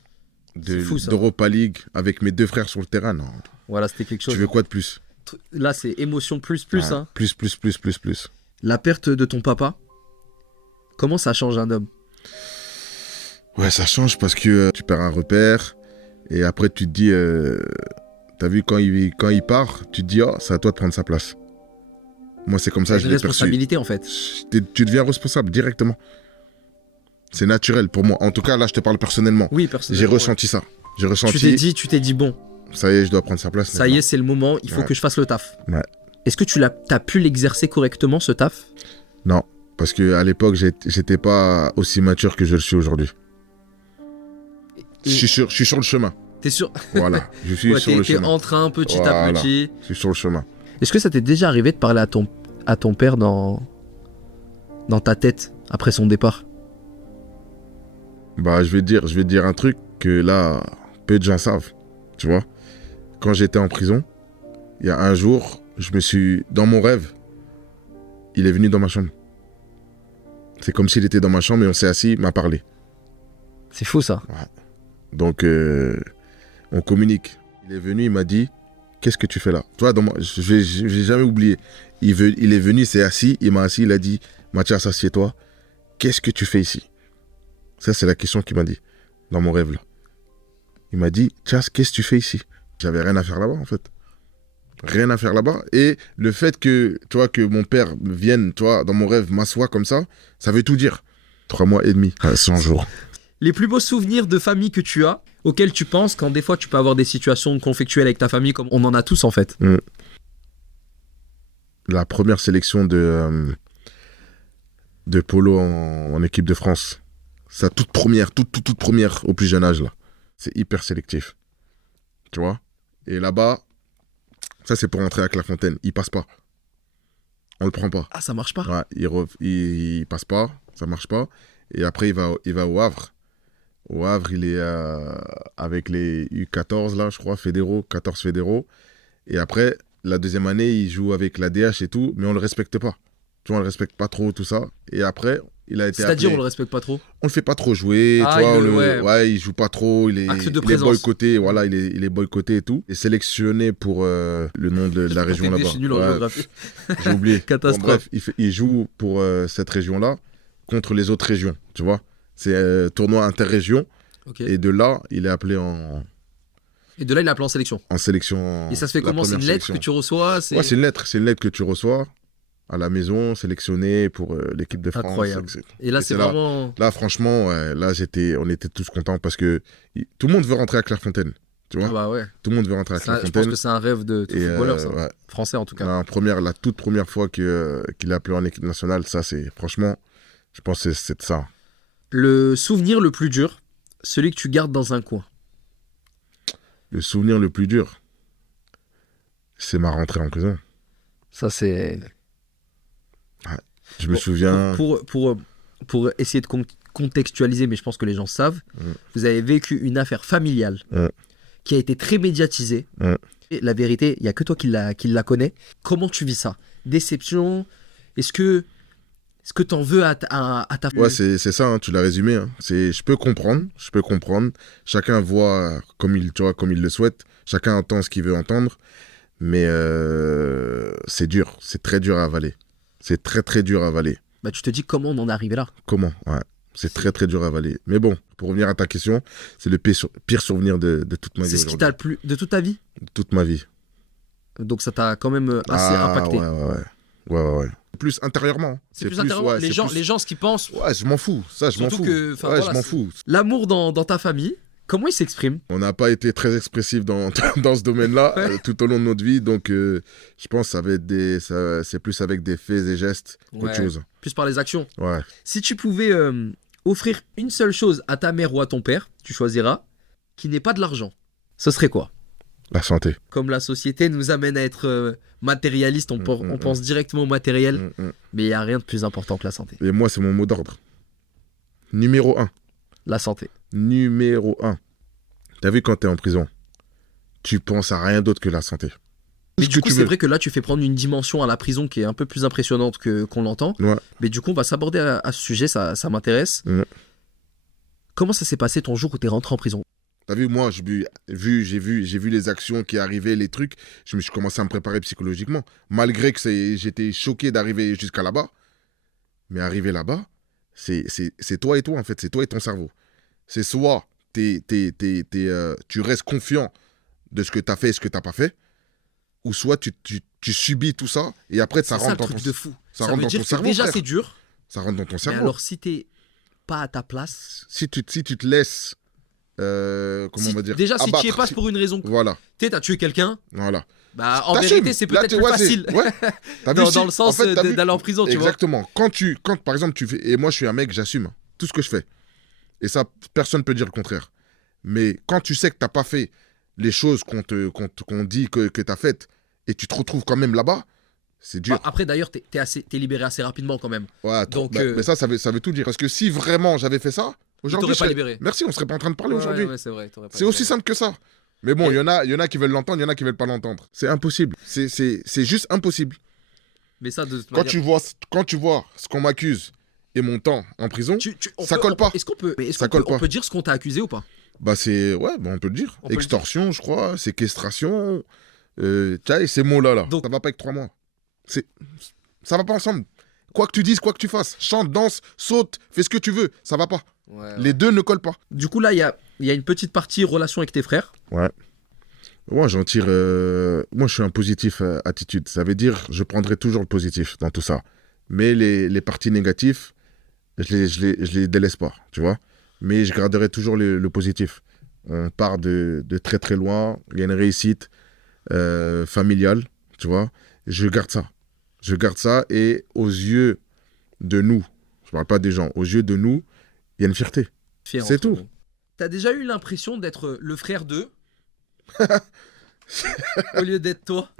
d'Europa League avec mes deux frères sur le terrain. Non. Voilà, c'était quelque chose. Tu veux quoi de plus? Là, c'est émotion plus. Ouais, hein. Plus. La perte de ton papa, comment ça change un homme? Ouais, ça change parce que tu perds un repère et après tu te dis, t'as vu quand il part, tu te dis, oh, c'est à toi de prendre sa place. Moi, c'est comme ça que je l'ai perçu. Responsabilité, en fait. Tu deviens responsable directement. C'est naturel pour moi. En tout cas, là, je te parle personnellement. Oui, personnellement. J'ai ressenti ça. Tu t'es dit, bon. Ça y est, je dois prendre sa place. Ça y est, c'est le moment, il faut que je fasse le taf. Ouais. Est-ce que t'as pu l'exercer correctement, ce taf? Non, parce qu'à l'époque, j'étais pas aussi mature que je le suis aujourd'hui. Je suis sur le chemin. T'es sûr? Voilà, je suis sur le t'es chemin. en train petit à petit. Je suis sur le chemin. Est-ce que ça t'est déjà arrivé de parler à ton père dans ta tête après son départ? Bah, je vais te dire un truc que là, peu de gens savent. Tu vois, quand j'étais en prison, il y a un jour, dans mon rêve, il est venu dans ma chambre. C'est comme s'il était dans ma chambre et on s'est assis, il m'a parlé. C'est fou ça. Ouais. Donc, on communique. Il est venu, il m'a dit, qu'est-ce que tu fais là? Toi, je vais jamais oublié. Il est venu, il s'est assis, il m'a assis, il a dit, Mathias, assieds-toi. Qu'est-ce que tu fais ici? Ça, c'est la question qu'il m'a dit dans mon rêve là. Il m'a dit, Tchas, qu'est-ce que tu fais ici? J'avais rien à faire là-bas en fait. Rien à faire là-bas. Et le fait que, tu vois, que mon père vienne, tu vois, dans mon rêve, m'assoie comme ça veut tout dire. 3 mois et demi, 100 jours. Les plus beaux souvenirs de famille que tu as, auxquels tu penses quand des fois tu peux avoir des situations conflictuelles avec ta famille, comme on en a tous en fait. La première sélection de polo en équipe de France. Sa toute première, toute première au plus jeune âge là. C'est hyper sélectif. Tu vois? Et là-bas, ça c'est pour entrer à Clairefontaine. Il passe pas. On le prend pas. Ah, ça marche pas? Ouais, il passe pas, ça marche pas. Et après, il va au Havre. Au Havre, il est avec les U14 là, je crois, 14 fédéraux. Et après, la deuxième année, il joue avec la DH et tout, mais on le respecte pas. Tu vois, on le respecte pas trop, tout ça. Et après, il a été C'est-à-dire, appelé. on le respecte pas trop? On le fait pas trop jouer, tu vois, il joue pas trop, il est boycotté, voilà, il est boycotté et tout. Il est sélectionné pour le nom de la région là-bas. Je suis nul en géographie. J'ai oublié. Catastrophe. Bon, bref, il joue pour cette région-là contre les autres régions, tu vois. C'est tournoi interrégion. Okay. Et de là, il est appelé en sélection. En sélection. Et ça se fait comment? C'est une lettre que tu reçois? Ouais, c'est une lettre que tu reçois à la maison, sélectionné pour l'équipe de France. Incroyable. Et là, c'est vraiment... Là, franchement, là, on était tous contents parce que tout le monde veut rentrer à Clairefontaine. Tu vois? Ah bah ouais. Tout le monde veut rentrer à Clairefontaine. Je pense que c'est un rêve de tout footballeur, ça. Ouais. Français, en tout cas. La toute première fois qu'il est appelé en équipe nationale, ça, c'est... Franchement, je pense que c'est ça. Le souvenir le plus dur, celui que tu gardes dans un coin. Le souvenir le plus dur, c'est ma rentrée en prison. Ça, c'est... Ouais. Je me souviens... Pour essayer de contextualiser, mais je pense que les gens savent, vous avez vécu une affaire familiale qui a été très médiatisée. Et la vérité, il n'y a que toi qui la connais. Comment tu vis ça? Déception? Est-ce que t'en veux à ta famille? Ouais, c'est ça, hein, tu l'as résumé. Hein. Je peux comprendre. Chacun voit comme il le souhaite. Chacun entend ce qu'il veut entendre. Mais c'est dur. C'est très dur à avaler. C'est très, très dur à avaler. Bah, tu te dis comment on en est arrivé là? Comment? Ouais. C'est très, très dur à avaler. Mais bon, pour revenir à ta question, c'est le pire souvenir de toute ma vie. C'est ce qui t'a le plus... De toute ta vie? Toute ma vie. Donc ça t'a quand même assez impacté. Ouais. Plus intérieurement. C'est plus intérieurement. Ouais, les gens, ce qu'ils pensent... Ouais, je m'en fous. Ça, je m'en fous. Je m'en fous. L'amour dans ta famille, comment il s'exprime? On n'a pas été très expressif dans ce domaine-là tout au long de notre vie. Donc, je pense que c'est plus avec des faits et gestes qu'autre chose. Plus par les actions. Ouais. Si tu pouvais offrir une seule chose à ta mère ou à ton père, tu choisiras, qui n'est pas de l'argent, ce serait quoi? La santé. Comme la société nous amène à être matérialiste, on pense directement au matériel, mais il n'y a rien de plus important que la santé. Et moi, c'est mon mot d'ordre. Numéro 1. La santé. Numéro 1. T'as vu quand t'es en prison, tu penses à rien d'autre que la santé. Mais du coup, c'est vrai que là, tu fais prendre une dimension à la prison qui est un peu plus impressionnante qu'on l'entend. Ouais. Mais du coup, on va s'aborder à ce sujet, ça m'intéresse. Comment ça s'est passé ton jour où t'es rentré en prison? T'as vu, moi, j'ai vu les actions qui arrivaient, les trucs. Je me suis commencé à me préparer psychologiquement. Malgré que j'étais choqué d'arriver jusqu'à là-bas. Mais arriver là-bas, c'est toi et toi, en fait. C'est toi et ton cerveau. C'est soit tu restes confiant de ce que t'as fait et ce que t'as pas fait, ou soit tu subis tout ça et après ça rentre dans ton cerveau. De fou. Ça veut dire que déjà c'est dur. Ça rentre dans ton cerveau. Mais alors si t'es pas à ta place, si tu te laisses comment on va dire, déjà abattre, si tu y es pas pour une raison, voilà, t'as tué quelqu'un, voilà, bah en vérité c'est peut-être plus facile. Ouais. dans le sens en fait, d'aller en prison, tu vois. Exactement. Quand par exemple tu fais, et moi je suis un mec, j'assume tout ce que je fais et ça personne peut dire le contraire, Mais quand tu sais que tu n'as pas fait les choses qu'on dit que tu as faites et tu te retrouves quand même là-bas, c'est dur. Bah, après, d'ailleurs, t'es libéré assez rapidement quand même. Ouais, Donc, mais ça veut tout dire. Parce que si vraiment j'avais fait ça, aujourd'hui, t'aurais pas libéré. Merci, on serait pas en train de parler aujourd'hui. Ouais, c'est vrai. C'est aussi simple que ça. Mais bon, il y en a qui veulent l'entendre, il y en a qui veulent pas l'entendre. C'est impossible. C'est juste impossible. Mais ça, de toute Quand tu vois ce qu'on m'accuse et mon temps en prison, ça colle pas. Est-ce qu'on peut, on peut dire ce qu'on t'a accusé ou pas? Bah on peut le dire. Extorsion, je crois, séquestration, ces mots-là. Là. Donc, ça va pas avec 3 mois. Ça va pas ensemble. Quoi que tu dises, quoi que tu fasses, chante, danse, saute, fais ce que tu veux, ça va pas. Ouais. Les deux ne collent pas. Du coup, là, il y a une petite partie relation avec tes frères. Ouais. Moi, j'en tire. Moi, je suis un positif attitude. Ça veut dire, je prendrai toujours le positif dans tout ça. Mais les parties négatives, je les délaisse pas, tu vois. Mais je garderai toujours le positif. On part de très très loin. Il y a une réussite familiale, tu vois. Je garde ça. Et aux yeux de nous, je parle pas des gens, aux yeux de nous, il y a une fierté. C'est tout. T'as déjà eu l'impression d'être le frère d'eux au lieu d'être toi?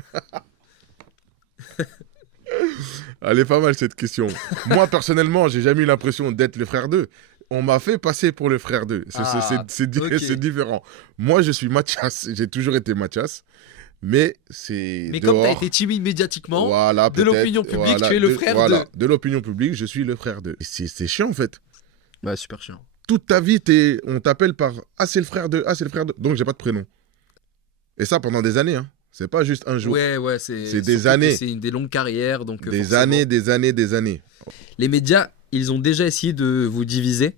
Elle est pas mal cette question. Moi personnellement, j'ai jamais eu l'impression d'être le frère d'eux. On m'a fait passer pour le frère d'eux. C'est différent. Moi, je suis Mathias. J'ai toujours été Mathias. Mais comme tu as été timide médiatiquement, de l'opinion publique, tu es le frère d'eux. De l'opinion publique, je suis le frère d'eux. C'est chiant en fait. Ouais, super chiant. Toute ta vie, on t'appelle par « Ah, c'est le frère d'eux, ah, c'est le frère d'eux ». Donc, j'ai pas de prénom. Et ça, pendant des années. Hein. C'est pas juste un jour. Ouais, c'est des années. C'est des longues carrières. Donc des années. Les médias, ils ont déjà essayé de vous diviser.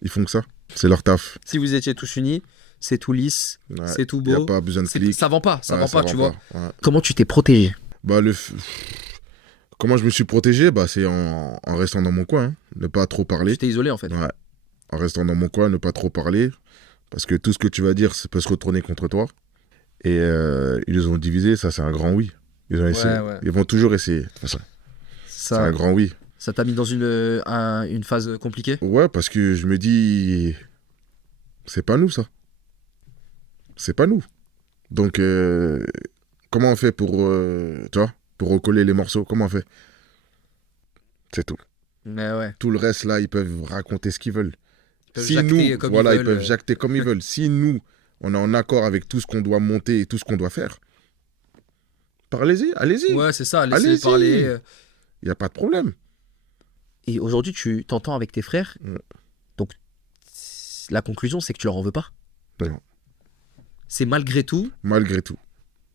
Ils font que ça. C'est leur taf. Si vous étiez tous unis, c'est tout lisse, c'est tout beau. Il n'y a pas besoin de clics. Ça vend pas, tu vois. Ouais. Comment tu t'es protégé? Comment je me suis protégé? C'est en restant dans mon coin. Hein. Ne pas trop parler. Tu t'es isolé en fait. Ouais. En restant dans mon coin, ne pas trop parler. Parce que tout ce que tu vas dire, ça peut se retourner contre toi. Et ils les ont divisés, ça c'est un grand oui. Ils ont essayé. Ouais. Ils vont toujours essayer. C'est un grand oui. Ça t'a mis dans une phase compliquée? Ouais, parce que je me dis, c'est pas nous ça. C'est pas nous. Donc, comment on fait pour recoller les morceaux? Comment on fait? C'est tout. Mais ouais. Tout le reste là, ils peuvent raconter ce qu'ils veulent. Ils peuvent jacter comme ils veulent. Si nous, on est en accord avec tout ce qu'on doit monter et tout ce qu'on doit faire, parlez-y, allez-y. Ouais, c'est ça, laissez-les parler. Il n'y a pas de problème. Et aujourd'hui, tu t'entends avec tes frères. Donc, la conclusion, c'est que tu leur en veux pas. Non. C'est malgré tout. Malgré tout.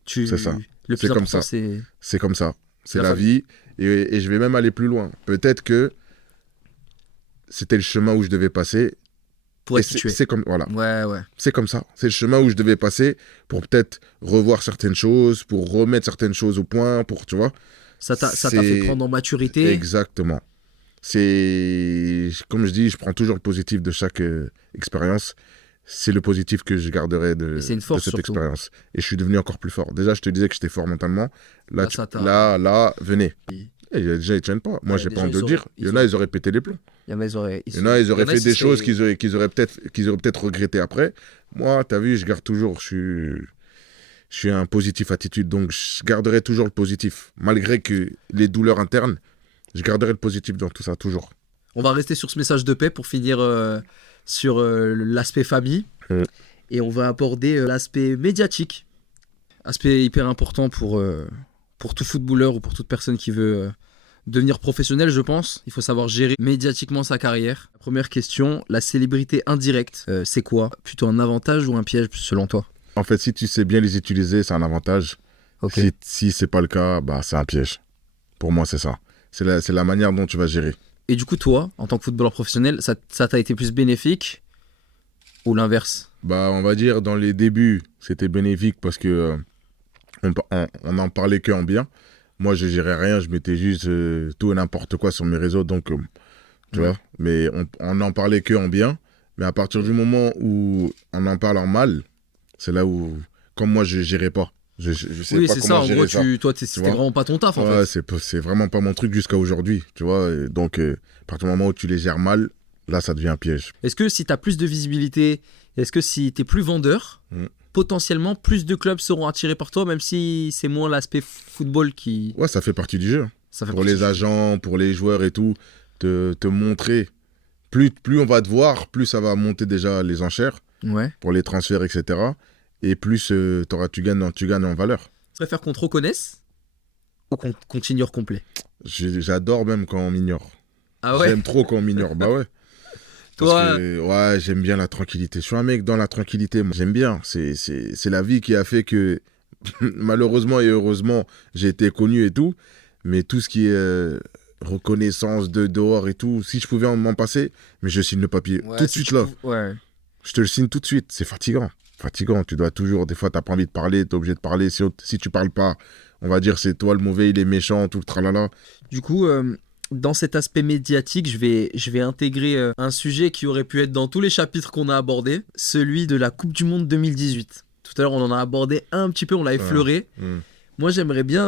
C'est ça. Le plus important, c'est... C'est comme ça. C'est la vie. Et je vais même aller plus loin. Peut-être que c'était le chemin où je devais passer. Pour être tué. C'est comme, voilà. Ouais. C'est comme ça. C'est le chemin où je devais passer pour peut-être revoir certaines choses, pour remettre certaines choses au point, pour, tu vois. Ça t'a fait prendre en maturité. Exactement. Comme je dis, je prends toujours le positif de chaque expérience. C'est le positif que je garderai de cette expérience. Et je suis devenu encore plus fort. Déjà, je te disais que j'étais fort mentalement. Là, venez. Déjà, ils ne tiennent pas. Moi, j'ai pas honte de le dire. Il y en a, ils auraient pété les plombs. Il y en a, ils auraient fait des choses qu'ils auraient peut-être regretté après. Moi, tu as vu, je garde toujours. Je suis un positif attitude. Donc, je garderai toujours le positif. Malgré que les douleurs internes, je garderai le positif dans tout ça, toujours. On va rester sur ce message de paix pour finir sur l'aspect famille. Et on va aborder l'aspect médiatique. Aspect hyper important pour tout footballeur ou pour toute personne qui veut devenir professionnel, je pense. Il faut savoir gérer médiatiquement sa carrière. Première question, la célébrité indirecte, c'est quoi? Plutôt un avantage ou un piège selon toi? En fait, si tu sais bien les utiliser, c'est un avantage. Okay. Si c'est pas le cas, c'est un piège. Pour moi, c'est ça. C'est la manière dont tu vas gérer. Et du coup, toi, en tant que footballeur professionnel, ça t'a été plus bénéfique ou l'inverse? On va dire, dans les débuts, c'était bénéfique parce que on n'en parlait que en bien. Moi, je gérais rien, je mettais juste tout et n'importe quoi sur mes réseaux, donc, tu vois. Mais on n'en parlait que en bien. Mais à partir du moment où on en parle en mal, c'est là où, comme moi, je gérais pas. Je sais pas comment gérer ça. Toi, c'était vraiment pas ton taf, en fait. C'est vraiment pas mon truc jusqu'à aujourd'hui, tu vois. Et donc, à partir du moment où tu les gères mal, là, ça devient un piège. Est-ce que si tu as plus de visibilité Est-ce que si t'es plus vendeur, potentiellement plus de clubs seront attirés par toi, même si c'est moins l'aspect football qui... Ouais, ça fait partie du jeu. Ça fait Pour partie les du- agents, pour les joueurs et tout, te montrer. Plus on va te voir, plus ça va monter déjà les enchères Ouais. pour les transferts, etc. Et plus tu gagnes en valeur. Tu préfères qu'on te reconnaisse ou qu'on continue complet? J'adore même quand on m'ignore. Ah ouais? J'aime trop quand on m'ignore. Bah ouais. Toi, Parce que, ouais, j'aime bien la tranquillité. Je suis un mec dans la tranquillité. Moi. J'aime bien. C'est la vie qui a fait que, malheureusement et heureusement, j'ai été connu et tout. Mais tout ce qui est reconnaissance de dehors et tout, si je pouvais m'en passer, mais je signe le papier ouais, tout de si suite tu là. pou- Ouais. Je te le signe tout de suite. C'est fatigant. Fatigant. Tu dois toujours, des fois, t'as pas envie de parler, t'es obligé de parler. Si tu parles pas, on va dire c'est toi le mauvais, il est méchant, tout le tralala. Du coup, dans cet aspect médiatique, je vais intégrer un sujet qui aurait pu être dans tous les chapitres qu'on a abordés, celui de la Coupe du Monde 2018. Tout à l'heure, on en a abordé un petit peu, on l'a effleuré. Moi, j'aimerais bien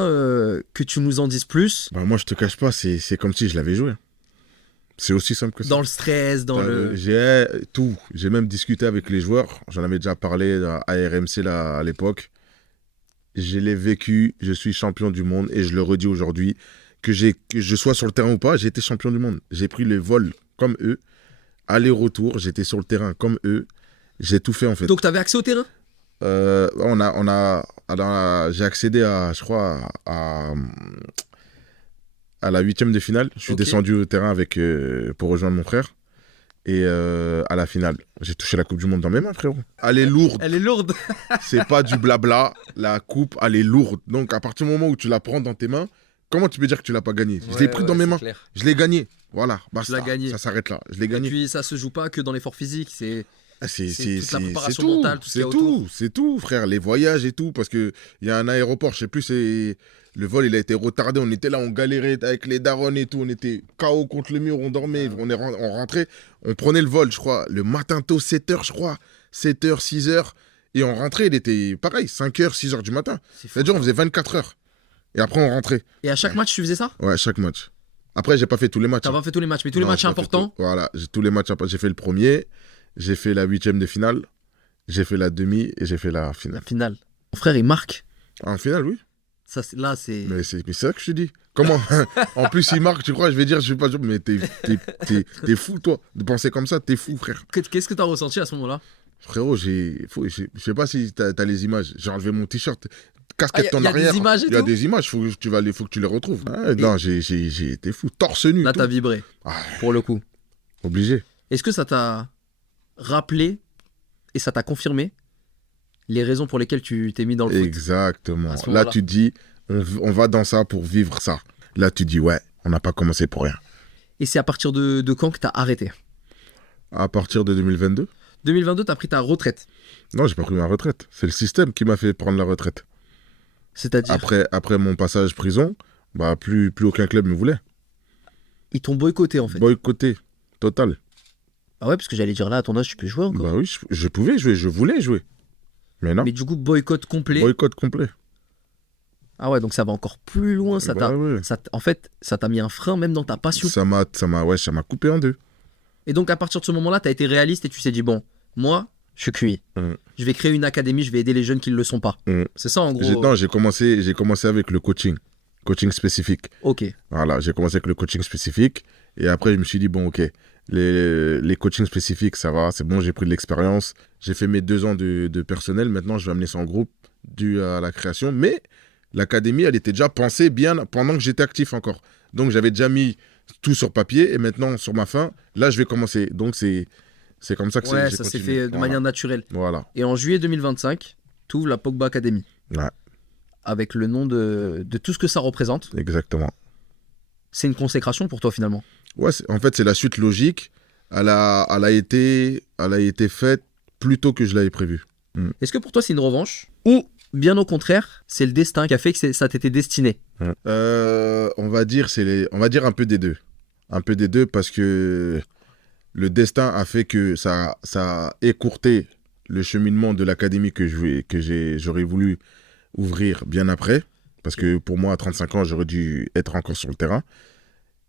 que tu nous en dises plus. Bah, moi, je te cache pas, c'est comme si je l'avais joué. C'est aussi simple que ça. Dans le stress, dans le... J'ai tout. J'ai même discuté avec les joueurs. J'en avais déjà parlé à RMC là, à l'époque. Je l'ai vécu. Je suis champion du monde et je le redis aujourd'hui. Que je sois sur le terrain ou pas, j'ai été champion du monde. J'ai pris les vols comme eux. Aller-retour, j'étais sur le terrain comme eux. J'ai tout fait en fait. Donc, tu avais accès au terrain? J'ai accédé à, je crois, à la 8e de finale. Je suis Ok. descendu au terrain pour rejoindre mon frère. Et à la finale, j'ai touché la Coupe du Monde dans mes mains, frérot. Elle est lourde. Elle est lourde. C'est pas du blabla. La coupe, elle est lourde. Donc, à partir du moment où tu la prends dans tes mains, comment tu peux dire que tu l'as pas gagnée? Je l'ai pris dans mes mains. Clair. Je l'ai gagné. Voilà. Basta. l'as gagné. Ça s'arrête là. Je l'ai Et gagné. puis, ça se joue pas que dans l'effort physique, c'est... C'est toute la préparation tout, mentale, tout ce qu'il y a autour. c'est tout, frère. Les voyages et tout, parce qu'il y a un aéroport, je sais plus, le vol, il a été retardé. On était là, on galérait avec les darons et tout. On était KO contre le mur, on dormait, on rentrait. On prenait le vol, je crois, le matin tôt, 7h, je crois. 7h, 6h. Et on rentrait, il était pareil, 5h, 6h du matin. C'est fou, C'est-à-dire, on ça. faisait 24 heures. Et après, on rentrait. Et à chaque match, tu faisais ça? Ouais, chaque match. Après, j'ai pas fait tous les matchs. T'as pas fait tous les matchs, mais tous les Non, matchs j'ai pas fait importants? tout. Voilà, tous les matchs, j'ai fait le premier, j'ai fait la 8e de finale, j'ai fait la demi et j'ai fait la La finale. finale. Mon frère, il marque. En finale, oui. Ça, là, c'est... Mais c'est ça que je te dis. Comment En plus, il marque, tu crois, je vais dire, je suis pas sûr, mais t'es fou, toi, de penser comme ça, t'es fou, frère. Qu'est-ce que t'as ressenti à ce moment-là? Frérot, je sais pas si t'as les images. J'ai enlevé mon t-shirt, casquette Ah, en y a arrière. des images et Il y a tout des images, faut que tu les retrouves. Ah, non, j'ai été fou, torse nu. Là, tout. t'as vibré, Ah, pour le coup. obligé. Est-ce que ça t'a rappelé et ça t'a confirmé les raisons pour lesquelles tu t'es mis dans le foot? Exactement. À ce Là, moment-là. tu te dis, on va dans ça pour vivre ça. Là, tu te dis, ouais, on n'a pas commencé pour rien. Et c'est à partir de quand que t'as arrêté? À partir de 2022, 2022, t'as pris ta retraite. non, j'ai pas pris ma retraite. C'est le système qui m'a fait prendre la retraite. C'est-à-dire, Après mon passage prison, bah, plus aucun club me voulait. ils t'ont boycotté en fait. Boycotté, total. Ah ouais, parce que j'allais dire là, à ton âge, tu peux jouer encore. Bah oui, je pouvais jouer, je voulais jouer. Mais non, Mais du coup, boycott complet. boycott complet. Ah ouais, donc ça va encore plus loin. Bah ouais. En fait, ça t'a mis un frein même dans ta passion. Ça m'a coupé en deux. Et donc, à partir de ce moment-là, t'as été réaliste et tu t'es dit, bon, moi, je suis cuit. Je vais créer une académie, je vais aider les jeunes qui ne le sont pas. C'est ça, en gros. Non, j'ai commencé avec le coaching spécifique. Ok. Voilà, j'ai commencé avec le coaching spécifique. Et après, je me suis dit, bon, ok, les coachings spécifiques, ça va, c'est bon, j'ai pris de l'expérience. J'ai fait mes 2 ans de personnel. Maintenant, je vais amener ça en groupe dû à la création. Mais l'académie, elle était déjà pensée bien pendant que j'étais actif encore. Donc, j'avais déjà mis tout sur papier. Et maintenant, sur ma fin, là, je vais commencer. Donc, c'est comme ça que Ouais, j'ai ça s'est continué. fait de manière naturelle. Voilà. Et en juillet 2025, tu ouvres la Pogba Academy. Ouais, Avec le nom de tout ce que ça représente. exactement. C'est une consécration pour toi, finalement. Ouais, en fait, c'est la suite logique. Elle a été faite plus tôt que je l'avais prévu. Est-ce que pour toi, c'est une revanche? Ou, bien au contraire, c'est le destin qui a fait que ça t'était destiné? On va dire un peu des deux. Un peu des deux parce que le destin a fait que ça a écourté le cheminement de l'académie que j'aurais voulu ouvrir bien après. Parce que pour moi, à 35 ans, j'aurais dû être encore sur le terrain.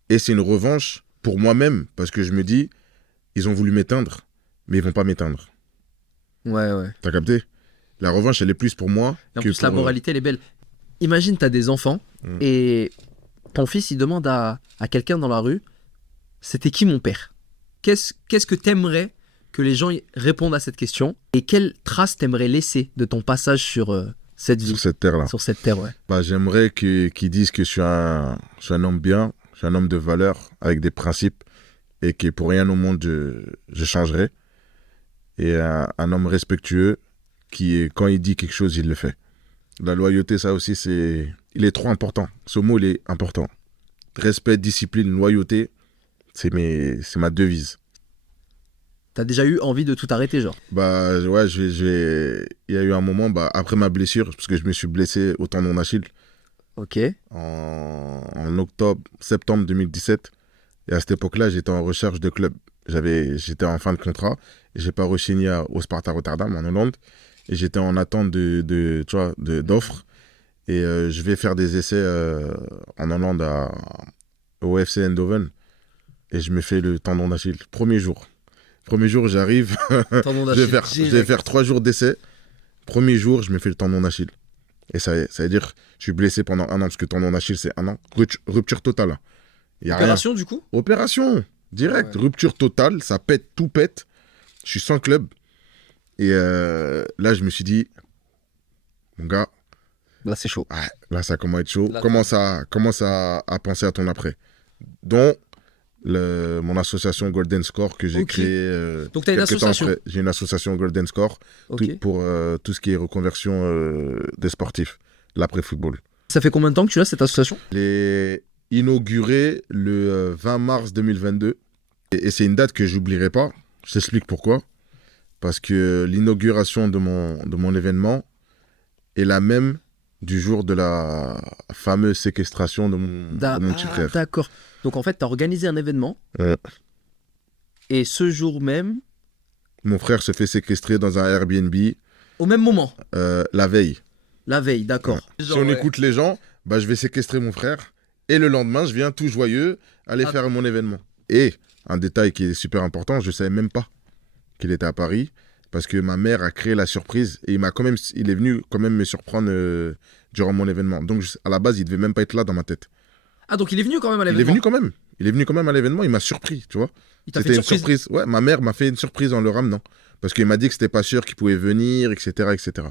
Et c'est une revanche pour moi-même parce que je me dis, ils ont voulu m'éteindre, mais ils vont pas m'éteindre. Ouais, ouais. T'as capté? La revanche, elle est plus pour moi. Et en que plus, la pour, moralité, elle est belle. Imagine, t'as des enfants et ton fils, il demande à quelqu'un dans la rue, c'était qui mon père? Qu'est-ce que t'aimerais que les gens répondent à cette question? Et quelle trace t'aimerais laisser de ton passage sur cette vie? Sur cette terre-là. Sur cette terre, ouais. Bah, j'aimerais qu'ils disent que je suis un homme bien, je suis un homme de valeur, avec des principes, et que pour rien au monde, je changerai. Et un homme respectueux, qui, quand il dit quelque chose, il le fait. La loyauté, ça aussi, il est trop important. Ce mot, il est important. Respect, discipline, loyauté, c'est ma devise. T'as déjà eu envie de tout arrêter, genre? Bah ouais, il y a eu un moment, après ma blessure, parce que je me suis blessé au tendon d'Achille. Ok. En septembre 2017. Et à cette époque-là, j'étais en recherche de club. J'étais en fin de contrat et j'ai pas re-signé au Sparta Rotterdam en Hollande. Et j'étais en attente d'offres. Et je vais faire des essais en Hollande au FC Eindhoven. Et je me fais le tendon d'Achille. Premier jour, j'arrive. Je vais faire 3 jours d'essai. Premier jour, je me fais le tendon d'Achille. Et ça veut dire je suis blessé pendant 1 an, parce que le tendon d'Achille, c'est 1 an. Rupture totale. Y a Opération, rien. du coup? Opération, direct. Ouais. Rupture totale, ça pète, tout pète. Je suis sans club. Et là, je me suis dit, mon gars. Là, c'est chaud. Ouais, là, ça commence à être chaud. Commence à penser à ton après. Dont mon association Golden Score que j'ai créée. Donc, tu as une association? J'ai une association Golden Score pour tout ce qui est reconversion des sportifs, l'après-football. Ça fait combien de temps que tu as cette association? Elle est inaugurée le 20 mars 2022. Et c'est une date que j'oublierai pas. Je t'explique pourquoi. Parce que l'inauguration de mon événement est la même du jour de la fameuse séquestration de mon petit frère. D'accord. Donc en fait, tu as organisé un événement. Et ce jour même... Mon frère se fait séquestrer dans un Airbnb. Au même moment? La veille. La veille, d'accord. Si on écoute les gens, je vais séquestrer mon frère. Et le lendemain, je viens tout joyeux aller faire mon événement. Et un détail qui est super important, je ne savais même pas qu'il était à Paris. Parce que ma mère a créé la surprise. Et il est venu quand même me surprendre durant mon événement. Donc à la base, il ne devait même pas être là dans ma tête. Ah, donc il est venu quand même à l'événement? Il est venu quand même. Il est venu quand même à l'événement. Il m'a surpris, tu vois. C'était une surprise. Ouais, ma mère m'a fait une surprise en le ramenant. Parce qu'il m'a dit que c'était pas sûr qu'il pouvait venir, etc., etc.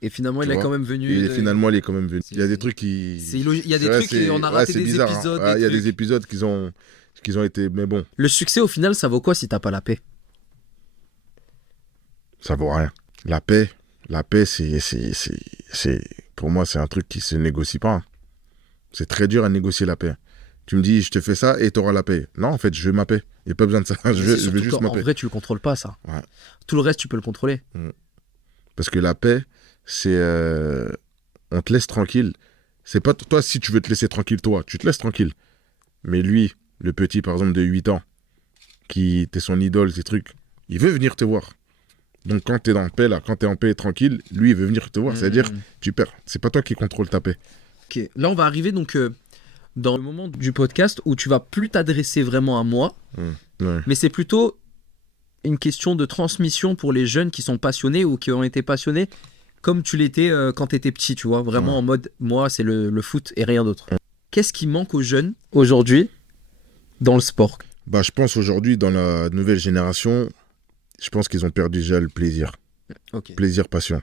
Et finalement, il est quand même venu. Finalement, il est quand même venu. Il y a des trucs qui... Il y a des trucs et on a raté des épisodes. Il y a des épisodes qui ont été... Mais bon. Le succès, au final, ça vaut quoi si t'as pas la paix? Ça vaut rien. La paix, c'est pour moi, c'est un truc qui se négocie pas. C'est très dur à négocier la paix. Tu me dis, je te fais ça et tu auras la paix. Non, en fait, je veux ma paix. Il n'y a pas besoin de ça. Je veux juste ma paix. En vrai, tu le contrôles pas, ça. Ouais. Tout le reste, tu peux le contrôler. Parce que la paix, c'est... on te laisse tranquille. C'est pas toi, si tu veux te laisser tranquille, toi, tu te laisses tranquille. Mais lui, le petit, par exemple, de 8 ans, qui était son idole, ces trucs, il veut venir te voir. Donc quand tu es en paix, là, quand tu es en paix et tranquille, lui, il veut venir te voir. C'est-à-dire, tu perds. C'est pas toi qui contrôle ta paix. Ok. Là, on va arriver donc dans le moment du podcast où tu vas plus t'adresser vraiment à moi. Ouais. Mais c'est plutôt une question de transmission pour les jeunes qui sont passionnés ou qui ont été passionnés comme tu l'étais quand tu étais petit, tu vois. Vraiment en mode, moi, c'est le foot et rien d'autre. Qu'est-ce qui manque aux jeunes aujourd'hui dans le sport? Je pense aujourd'hui, dans la nouvelle génération... Je pense qu'ils ont perdu déjà le plaisir. Plaisir, passion.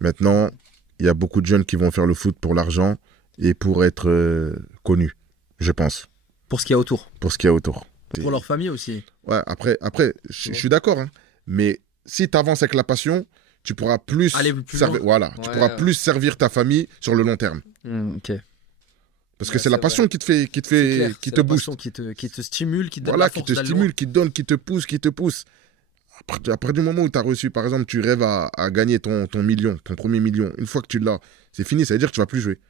Maintenant, il y a beaucoup de jeunes qui vont faire le foot pour l'argent et pour être connus, je pense. Pour ce qu'il y a autour. Pour ce qu'il y a autour. Pour leur famille aussi. Ouais, après je suis d'accord. Hein, mais si tu avances avec la passion, tu pourras plus... Aller plus loin. Voilà, tu pourras plus servir ta famille sur le long terme. Ok. Parce que c'est la passion qui te booste. Qui te stimule, qui te donne voilà, la force qui te stimule, qui te donne, qui te pousse. Après du moment où tu as reçu, par exemple, tu rêves à gagner ton million, ton premier million, une fois que tu l'as, c'est fini, ça veut dire que tu vas plus jouer.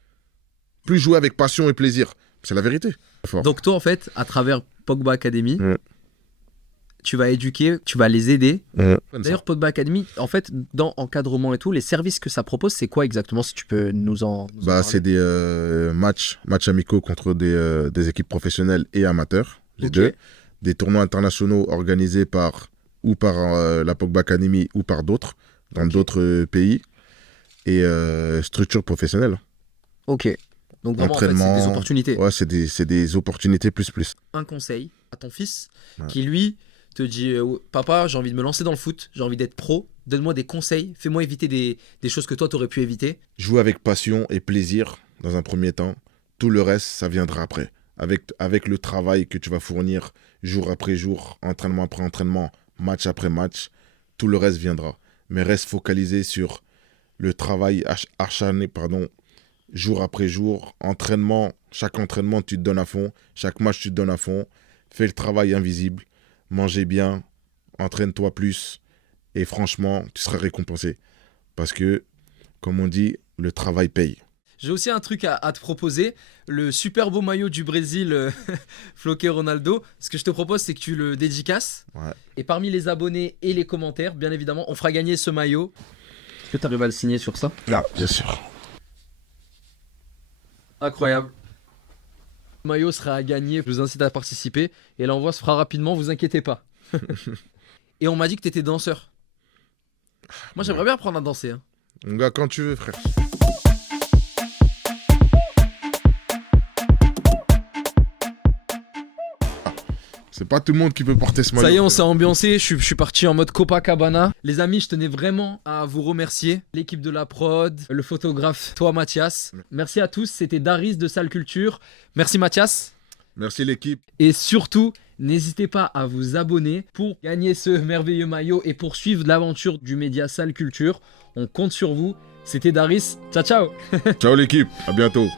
Plus jouer avec passion et plaisir. C'est la vérité. Donc toi, en fait, à travers Pogba Academy, tu vas éduquer, tu vas les aider. D'ailleurs, Pogba Academy, en fait, dans encadrement et tout, les services que ça propose, c'est quoi exactement, si tu peux nous en parler? C'est des matchs amicaux contre des équipes professionnelles et amateurs, les deux. Des tournois internationaux organisés par la Pogba Academy ou par d'autres. dans d'autres pays. Et structure professionnelle. Ok. Donc vraiment, en fait, c'est des opportunités. Ouais, c'est des opportunités plus. Un conseil à ton fils Ouais. qui, lui, te dit Papa, j'ai envie de me lancer dans le foot, j'ai envie d'être pro, donne-moi des conseils, fais-moi éviter des choses que toi, t'aurais pu éviter. Jouer avec passion et plaisir dans un premier temps. Tout le reste, ça viendra après. Avec le travail que tu vas fournir jour après jour, entraînement après entraînement, match après match, tout le reste viendra. Mais reste focalisé sur le travail acharné, jour après jour, entraînement, chaque entraînement tu te donnes à fond, chaque match tu te donnes à fond, fais le travail invisible, mangez bien, entraîne-toi plus et franchement, tu seras récompensé. Parce que, comme on dit, le travail paye. J'ai aussi un truc à te proposer, le super beau maillot du Brésil, Floqué Ronaldo. Ce que je te propose, c'est que tu le dédicaces. Ouais. Et parmi les abonnés et les commentaires, bien évidemment, on fera gagner ce maillot. Est-ce que tu arrives à le signer sur ça? Là, bien sûr. Incroyable. Le maillot sera à gagner, je vous incite à participer. Et l'envoi se fera rapidement, vous inquiétez pas. Et on m'a dit que tu étais danseur. Moi, j'aimerais bien apprendre à danser. Hein. Mon gars, quand tu veux, frère. C'est pas tout le monde qui peut porter ce maillot. Ça y est, on s'est ambiancé, je suis parti en mode Copacabana. Les amis, je tenais vraiment à vous remercier. L'équipe de la prod, le photographe, toi Mathias. Merci à tous, c'était Daris de Salle Culture. Merci Mathias. Merci l'équipe. Et surtout, n'hésitez pas à vous abonner pour gagner ce merveilleux maillot et poursuivre l'aventure du média Salle Culture. On compte sur vous. C'était Daris. Ciao, ciao. Ciao l'équipe, à bientôt.